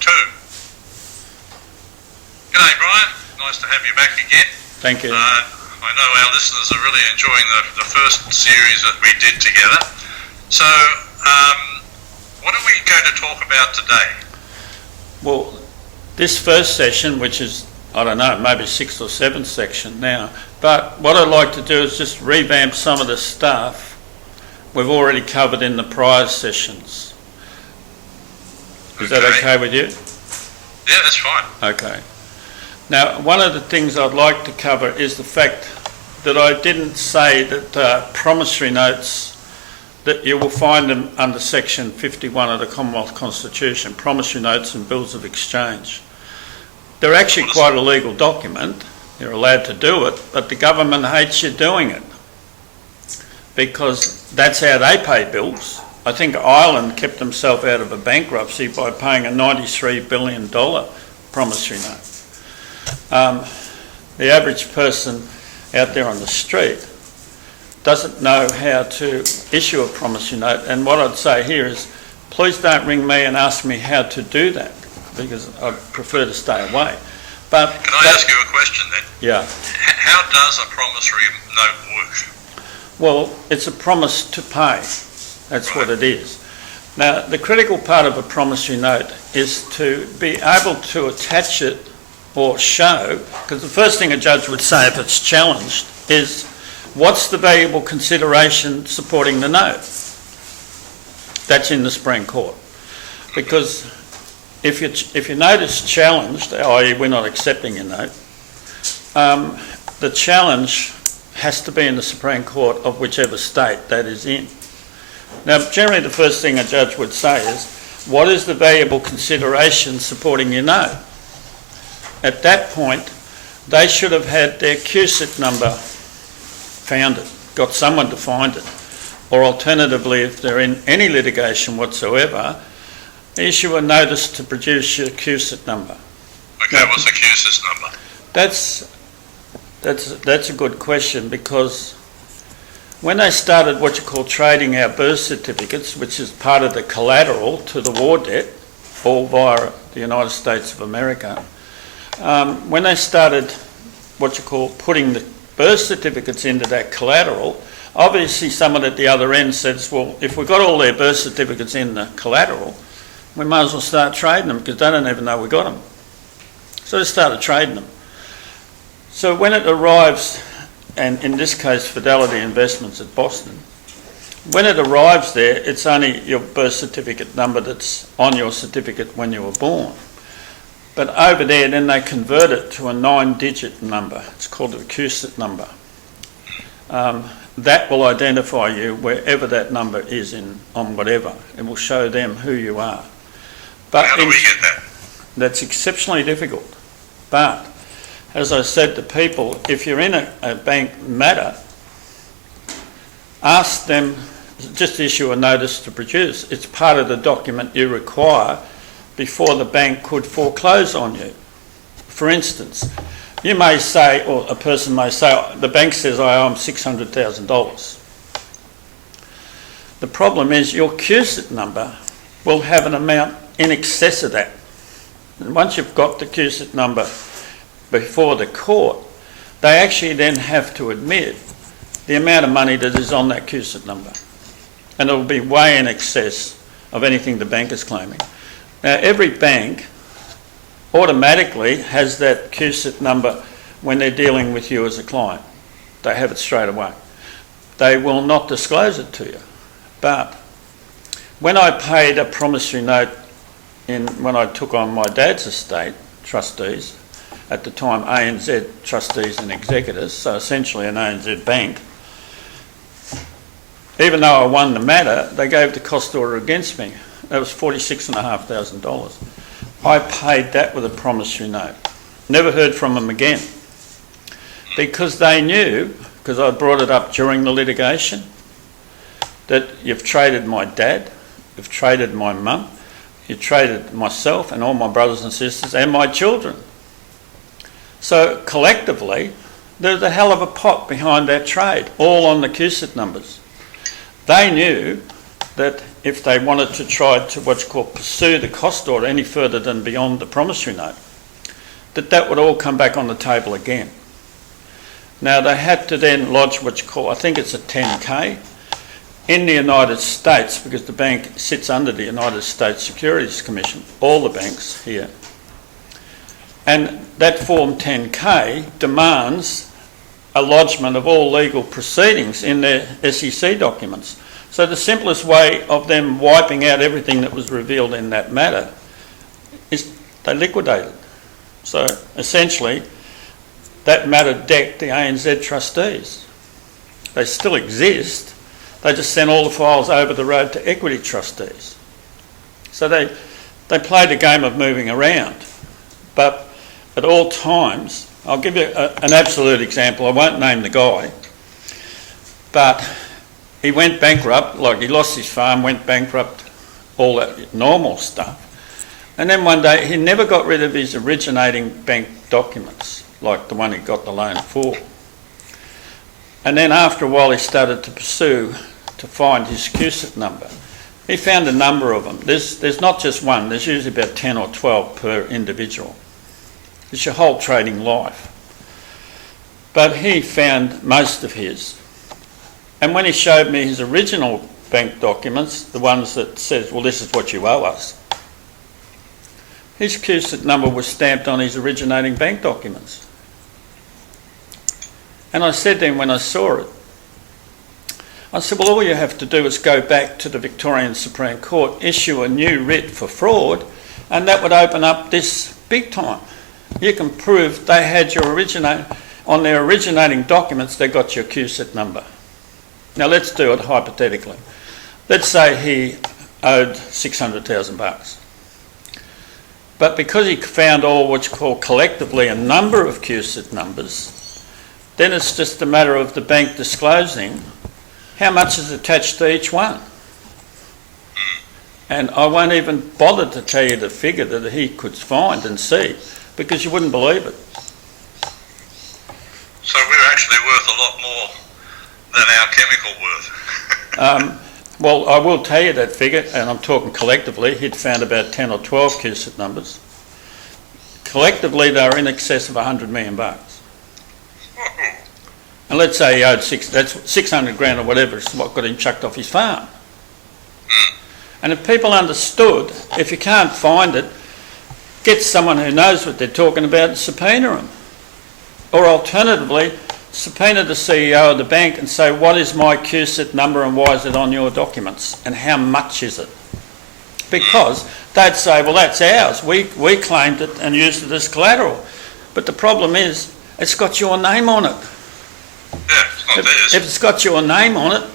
G'day Brian, nice to have you back again. Thank you. I know our listeners are really enjoying the first series that we did together. So, what are we going to talk about today? Well, this first session, which is, I don't know, maybe 6th or 7th section now, but what I'd like to do is just revamp some of the stuff we've already covered in the prior sessions. Is that okay with you? Yeah, that's fine. Okay. Now, one of the things I'd like to cover is the fact that I didn't say that promissory notes, that you will find them under section 51 of the Commonwealth Constitution, promissory notes and bills of exchange. They're actually quite a legal document. You're allowed to do it, but the government hates you doing it because that's how they pay bills. I think Ireland kept themselves out of a bankruptcy by paying a $93 billion promissory note. The average person out there on the street doesn't know how to issue a promissory note, and what I'd say here is please don't ring me and ask me how to do that because I prefer to stay away. But can I ask you a question then? Yeah. How does a promissory note work? Well, it's a promise to pay. That's what it is. Now, the critical part of a promissory note is to be able to attach it or show, because the first thing a judge would say if it's challenged is, what's the valuable consideration supporting the note? That's in the Supreme Court. Because if your note is challenged, i.e. we're not accepting your note, the challenge has to be in the Supreme Court of whichever state that is in. Now, generally the first thing a judge would say is, what is the valuable consideration supporting your note? At that point, they should have had their QSIT number found, got someone to find it, or alternatively, if they're in any litigation whatsoever, issue a notice to produce your QSIT number. Okay, now, what's a QSIT number? That's a good question, because when they started what you call trading our birth certificates, which is part of the collateral to the war debt, all via the United States of America, when they started what you call putting the birth certificates into that collateral, obviously someone at the other end says, well, if we've got all their birth certificates in the collateral, we might as well start trading them because they don't even know we got them. So they started trading them. So when it arrives, and in this case Fidelity Investments at Boston, when it arrives there, it's only your birth certificate number that's on your certificate when you were born. But over there, then they convert it to a 9-digit number. It's called a QSIT number. That will identify you wherever that number is on whatever. It will show them who you are. But how do we get that? That's exceptionally difficult. But as I said to people, if you're in a bank matter, ask them, just issue a notice to produce. It's part of the document you require before the bank could foreclose on you. For instance, you may say, or a person may say, the bank says I owe them $600,000. The problem is your QSIT number will have an amount in excess of that. And once you've got the QSIT number before the court, they actually then have to admit the amount of money that is on that QSIT number. And it will be way in excess of anything the bank is claiming. Now, every bank automatically has that QSIT number when they're dealing with you as a client. They have it straight away. They will not disclose it to you. But when I paid a promissory note when I took on my dad's estate, trustees, at the time ANZ trustees and executors, so essentially an ANZ bank, even though I won the matter, they gave the cost order against me. That was $46,500. I paid that with a promissory note. Never heard from them again. Because they knew, because I brought it up during the litigation, that you've traded my dad, you've traded my mum, you've traded myself and all my brothers and sisters and my children. So collectively, there's a hell of a pot behind that trade, all on the QSIT numbers. They knew that if they wanted to try to what's called pursue the cost order any further than beyond the promissory note, that would all come back on the table again. Now they had to then lodge what's called, I think it's a 10K, in the United States, because the bank sits under the United States Securities Commission, all the banks here. And that Form 10K demands a lodgement of all legal proceedings in their SEC documents. So the simplest way of them wiping out everything that was revealed in that matter is they liquidated. So essentially, that matter decked the ANZ trustees. They still exist, they just sent all the files over the road to equity trustees. So they played a game of moving around. But at all times, I'll give you an absolute example, I won't name the guy, but he went bankrupt, like he lost his farm, went bankrupt, all that normal stuff. And then one day, he never got rid of his originating bank documents, like the one he got the loan for. And then after a while, he started to pursue to find his CUSIP number. He found a number of them. There's not just one, there's usually about 10 or 12 per individual. It's your whole trading life. But he found most of his. And when he showed me his original bank documents, the ones that says, well, this is what you owe us, his CUSIP number was stamped on his originating bank documents. And I said to him when I saw it, I said, well, all you have to do is go back to the Victorian Supreme Court, issue a new writ for fraud, and that would open up this big time. You can prove they had your on their originating documents, they got your CUSIP number. Now let's do it hypothetically. Let's say he owed $600,000. But because he found all what's called collectively a number of CUSIP numbers, then it's just a matter of the bank disclosing how much is attached to each one. And I won't even bother to tell you the figure that he could find and see, because you wouldn't believe it. So we're actually worth a lot more than our chemical worth. Well, I will tell you that figure, and I'm talking collectively. He'd found about 10 or 12 CUSIP numbers. Collectively, they were in excess of $100 million. And let's say he owed that's 600 grand or whatever is what got him chucked off his farm. And if people understood, if you can't find it, get someone who knows what they're talking about and subpoena them. Or alternatively, subpoena the CEO of the bank and say, what is my CUSIP number and why is it on your documents and how much is it? Because they'd say, well, that's ours. We claimed it and used it as collateral. But the problem is, it's got your name on it. Yeah, it's not theirs. If it's got your name on it,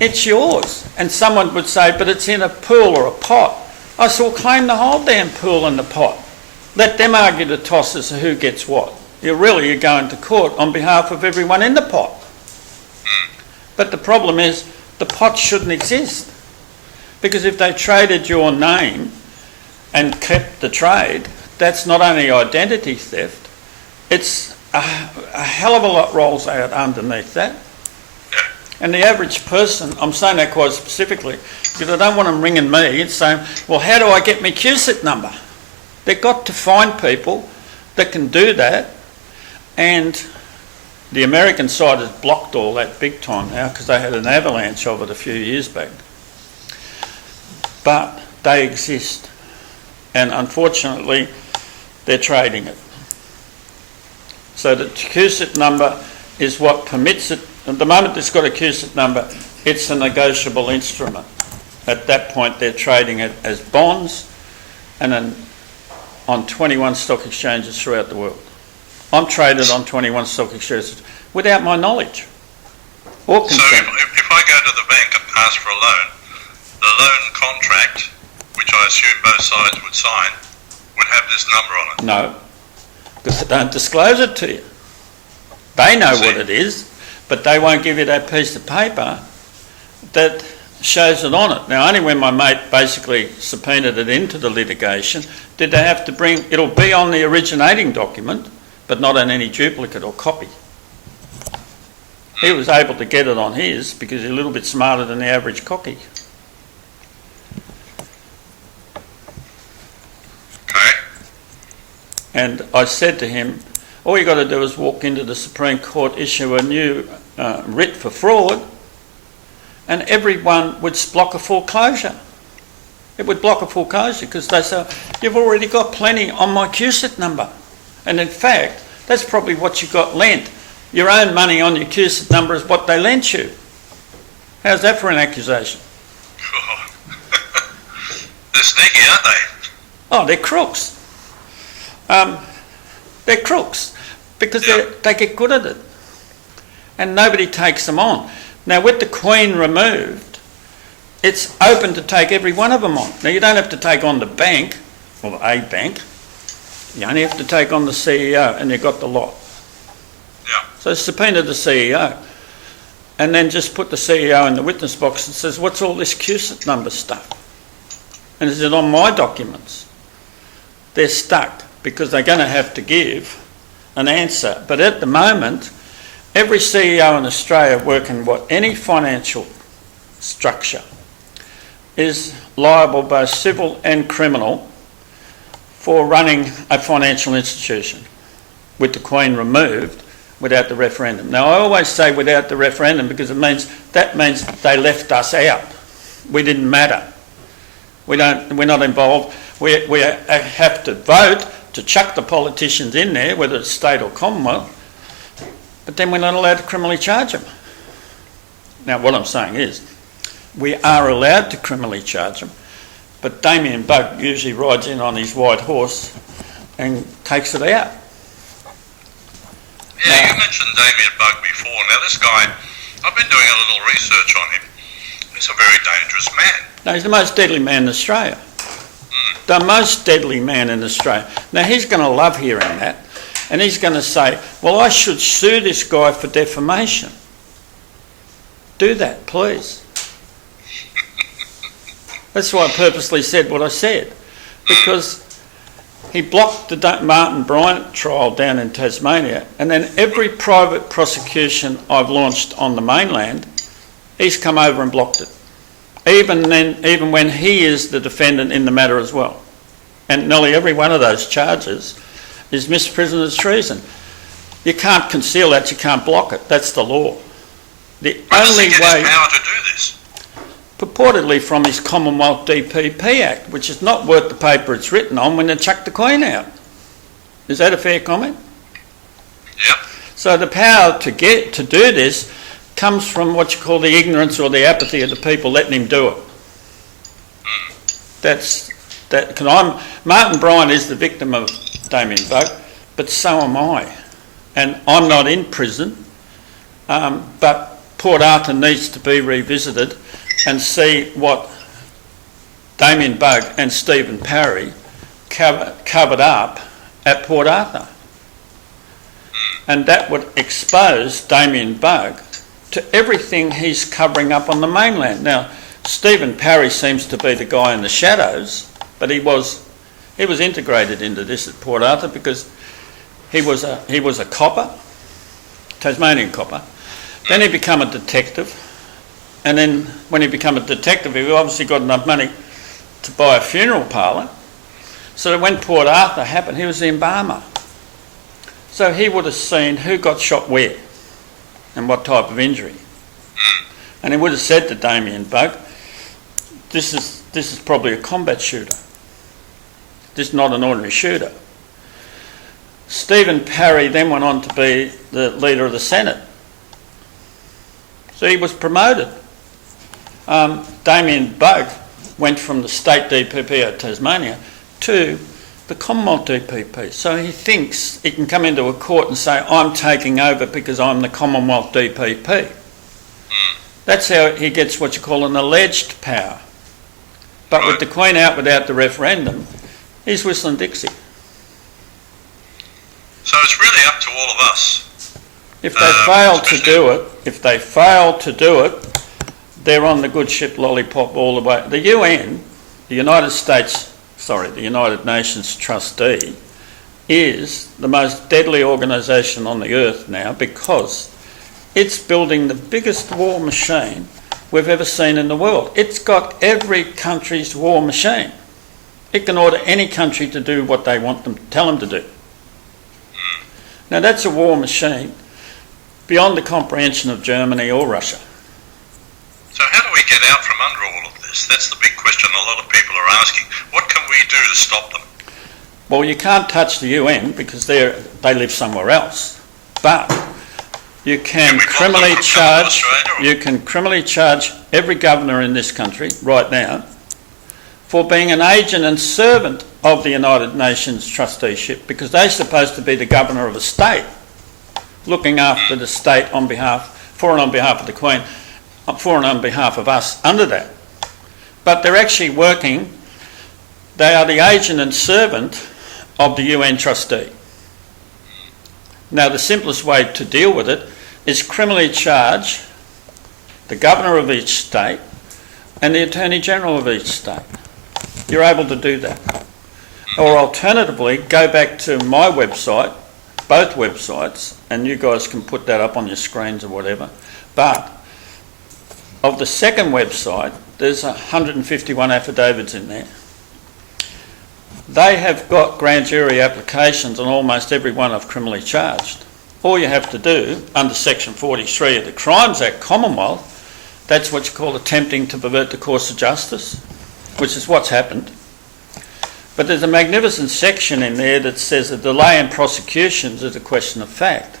it's yours. And someone would say, but it's in a pool or a pot. I said, well, claim the whole damn pool and the pot. Let them argue the toss as to who gets what. You're going to court on behalf of everyone in the pot. But the problem is, the pot shouldn't exist. Because if they traded your name and kept the trade, that's not only identity theft, it's a hell of a lot rolls out underneath that. And the average person, I'm saying that quite specifically, because I don't want them ringing me and saying, well, how do I get my CUSIP number? They've got to find people that can do that. And the American side has blocked all that big time now because they had an avalanche of it a few years back. But they exist. And unfortunately, they're trading it. So the CUSIP number is what permits it. At the moment it's got a CUSIP number, it's a negotiable instrument. At that point, they're trading it as bonds and then on 21 stock exchanges throughout the world. I'm traded on 21 stock exchanges without my knowledge or consent. So if I go to the bank and ask for a loan, the loan contract, which I assume both sides would sign, would have this number on it? No, because they don't disclose it to you. They know what it is, but they won't give you that piece of paper that shows it on it. Now, only when my mate basically subpoenaed it into the litigation did they have to bring, it'll be on the originating document, but not on any duplicate or copy. He was able to get it on his because he's a little bit smarter than the average cocky. And I said to him, all you got to do is walk into the Supreme Court, issue a new writ for fraud, and everyone would block a foreclosure. It would block a foreclosure because they say, you've already got plenty on my QSIT number. And in fact, that's probably what you got lent. Your own money on your QSIT number is what they lent you. How's that for an accusation? They're sneaky, aren't they? Oh, they're crooks. They're crooks because they get good at it. And nobody takes them on. Now, with the Queen removed, it's open to take every one of them on. Now, you don't have to take on the bank, or a bank. You only have to take on the CEO, and you've got the lot. Yeah. So subpoena the CEO, and then just put the CEO in the witness box and says, what's all this QSIT number stuff? And is it on my documents? They're stuck because they're going to have to give an answer. But at the moment, every CEO in Australia working any financial structure is liable, both civil and criminal, for running a financial institution with the Queen removed without the referendum. Now, I always say without the referendum because that means they left us out. We didn't matter. We're not involved. We have to vote to chuck the politicians in there, whether it's state or Commonwealth, but then we're not allowed to criminally charge them. Now, what I'm saying is, we are allowed to criminally charge them, but Damien Bugg usually rides in on his white horse and takes it out. Yeah, you mentioned Damien Bugg before. Now, this guy, I've been doing a little research on him. He's a very dangerous man. No, he's the most deadly man in Australia. The most deadly man in Australia. Now, he's going to love hearing that, and he's going to say, well, I should sue this guy for defamation. Do that, please. That's why I purposely said what I said, because he blocked the Martin Bryant trial down in Tasmania, and then every private prosecution I've launched on the mainland, he's come over and blocked it. Even when he is the defendant in the matter as well. And nearly every one of those charges is misprisioner's treason. You can't conceal that, you can't block it. That's the law. The only way, his power to do this? Purportedly from his Commonwealth DPP Act, which is not worth the paper it's written on when they chuck the Queen out. Is that a fair comment? Yep. So the power to do this comes from what you call the ignorance or the apathy of the people letting him do it. Martin Bryant is the victim of Damien Bugg, but so am I. And I'm not in prison, but Port Arthur needs to be revisited and see what Damien Bugg and Stephen Parry covered up at Port Arthur. And that would expose Damien Bugg to everything he's covering up on the mainland. Now, Stephen Parry seems to be the guy in the shadows, but he was integrated into this at Port Arthur because he was a copper, Tasmanian copper. Then he became a detective, and then when he became a detective, he obviously got enough money to buy a funeral parlour. So that when Port Arthur happened, he was the embalmer. So he would have seen who got shot where and what type of injury. And he would have said to Damien Bugg, this is probably a combat shooter. This is not an ordinary shooter. Stephen Parry then went on to be the leader of the Senate. So he was promoted. Damien Bugg went from the state DPP of Tasmania to the Commonwealth DPP. So he thinks he can come into a court and say, I'm taking over because I'm the Commonwealth DPP. That's how he gets what you call an alleged power. But with the Queen out without the referendum, he's whistling Dixie. So it's really up to all of us. If they fail to do it, they're on the good ship Lollipop all the way. The UN, the United Nations trustee, is the most deadly organisation on the earth now because it's building the biggest war machine we've ever seen in the world. It's got every country's war machine. It can order any country to do what they want them, tell them to do. Now that's a war machine beyond the comprehension of Germany or Russia. So how do we get out from under all of this? That's the big question a lot of people are asking. What can we do to stop them? Well, you can't touch the UN because they live somewhere else. But you can criminally charge. You can criminally charge every governor in this country right now for being an agent and servant of the United Nations trusteeship, because they're supposed to be the governor of a state, looking after the state on behalf of the Queen, for and on behalf of us under that. But they're actually working. They are the agent and servant of the UN trustee. Now, the simplest way to deal with it is criminally charge the governor of each state and the Attorney General of each state. You're able to do that. Or alternatively, go back to my website, both websites, and you guys can put that up on your screens or whatever. But of the second website, there's 151 affidavits in there. They have got grand jury applications on almost every one I've criminally charged. All you have to do, under Section 43 of the Crimes Act Commonwealth, that's what you call attempting to pervert the course of justice, which is what's happened. But there's a magnificent section in there that says a delay in prosecutions is a question of fact.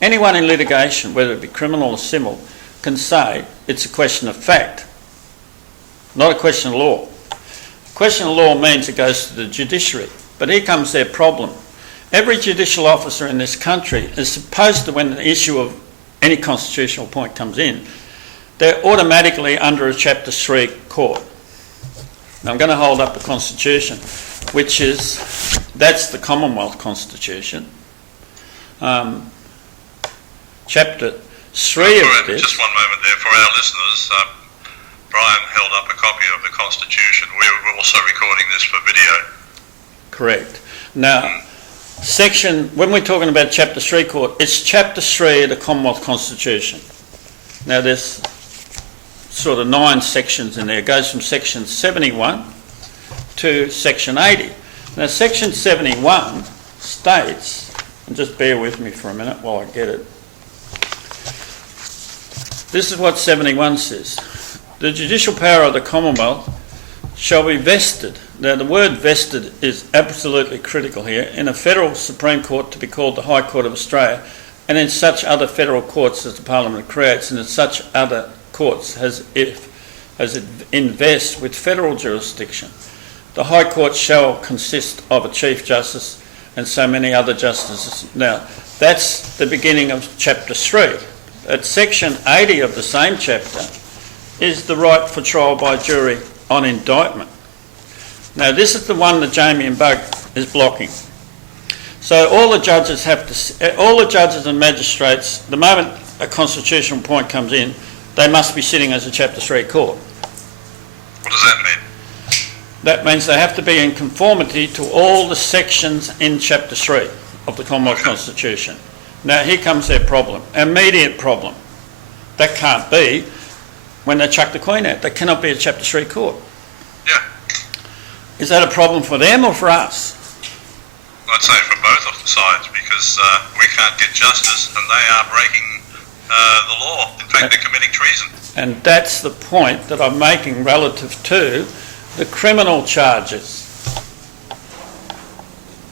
Anyone in litigation, whether it be criminal or civil, can say it's a question of fact, not a question of law. Question of law means it goes to the judiciary. But here comes their problem. Every judicial officer in this country is supposed to, when the issue of any constitutional point comes in, they're automatically under a Chapter 3 court. Now I'm going to hold up the Constitution, which is, that's the Commonwealth Constitution. Chapter 3 of this... Just one moment there for our listeners. Brian held up a copy of the Constitution. We're also recording this for video. Correct. Now, when we're talking about Chapter 3 court, it's Chapter 3 of the Commonwealth Constitution. Now, there's sort of 9 sections in there. It goes from Section 71 to Section 80. Now, Section 71 states, and just bear with me for a minute while I get it. This is what 71 says. The judicial power of the Commonwealth shall be vested. Now, the word vested is absolutely critical here. In a federal Supreme Court to be called the High Court of Australia, and in such other federal courts as the Parliament creates, and in such other courts as it invests with federal jurisdiction. The High Court shall consist of a Chief Justice and so many other justices. Now, that's the beginning of Chapter 3. At Section 80 of the same chapter is the right for trial by jury on indictment. Now, this is the one that Jamie and Bug is blocking. So all the judges and magistrates, the moment a constitutional point comes in, they must be sitting as a Chapter 3 court. What does that mean? That means they have to be in conformity to all the sections in Chapter 3 of the Commonwealth Constitution. Now, here comes their problem, immediate problem. That can't be when they chuck the Queen out. That cannot be a Chapter 3 court. Yeah. Is that a problem for them or for us? I'd say for both of the sides, because we can't get justice and they are breaking the law. In fact, they're committing treason. And that's the point that I'm making relative to the criminal charges.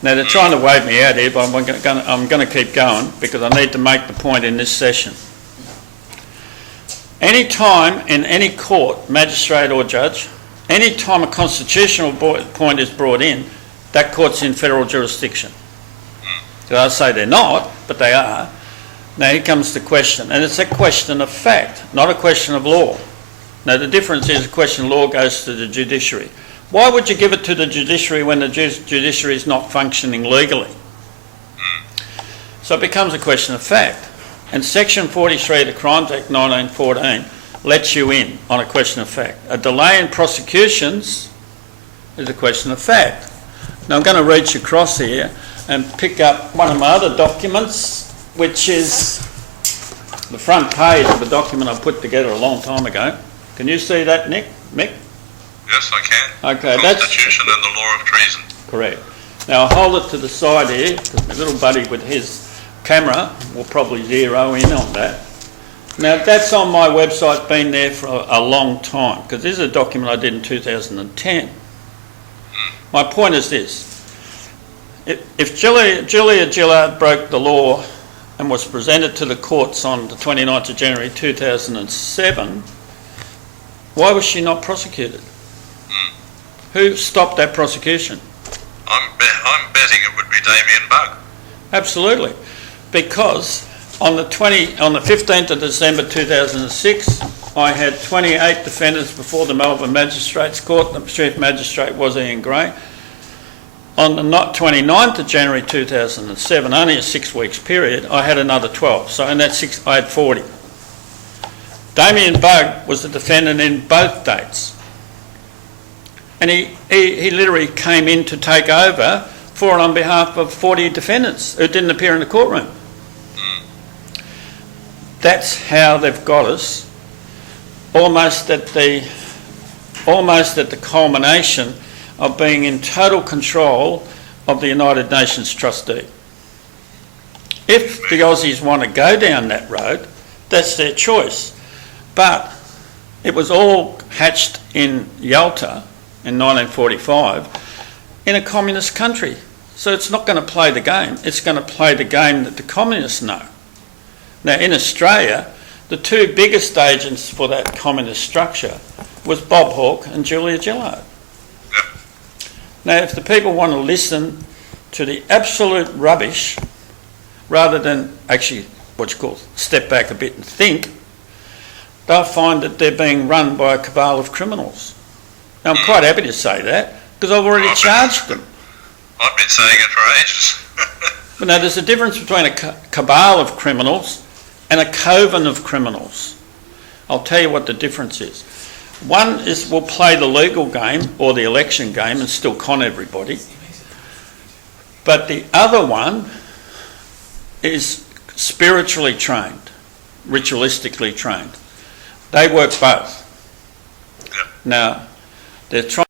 Now, they're trying to wave me out here, but I'm going to keep going because I need to make the point in this session. Any time in any court, magistrate or judge, any time a constitutional point is brought in, that court's in federal jurisdiction. I say they're not, but they are. Now here comes the question, and it's a question of fact, not a question of law. Now the difference is a question of law goes to the judiciary. Why would you give it to the judiciary when the judiciary is not functioning legally? So it becomes a question of fact. And Section 43 of the Crimes Act 1914 lets you in on a question of fact. A delay in prosecutions is a question of fact. Now I'm going to reach across here and pick up one of my other documents, which is the front page of a document I put together a long time ago. Can you see that, Mick? Yes, I can. Okay, Constitution and the law of treason. Correct. Now I'll hold it to the side here, because my little buddy with his camera will probably zero in on that. Now, that's on my website, been there for a long time, because this is a document I did in 2010. My point is this. If Julia Gillard broke the law and was presented to the courts on the 29th of January 2007, why was she not prosecuted? Who stopped that prosecution? I'm betting it would be Damien Bugg. Absolutely. Because on the 15th of December 2006, I had 28 defendants before the Melbourne Magistrates Court. The Chief Magistrate was Ian Gray. On the 29th of January 2007, only a 6 weeks period, I had another 12. So in that 6, I had 40. Damien Bugg was the defendant in both dates. And he literally came in to take over for and on behalf of 40 defendants who didn't appear in the courtroom. That's how they've got us, almost at the culmination of being in total control of the United Nations trustee. If the Aussies want to go down that road, that's their choice. But it was all hatched in Yalta in 1945 in a communist country. So it's not going to play the game. It's going to play the game that the communists know. Now, in Australia, the two biggest agents for that communist structure was Bob Hawke and Julia Gillard. Now, if the people want to listen to the absolute rubbish, rather than actually what you call step back a bit and think, they'll find that they're being run by a cabal of criminals. Now, I'm quite happy to say that, because I've already charged them. I've been saying it for ages. But now, there's a difference between a cabal of criminals and a coven of criminals. I'll tell you what the difference is. One is will play the legal game or the election game and still con everybody. But the other one is spiritually trained, ritualistically trained. They work both. Yeah. Now, they're trying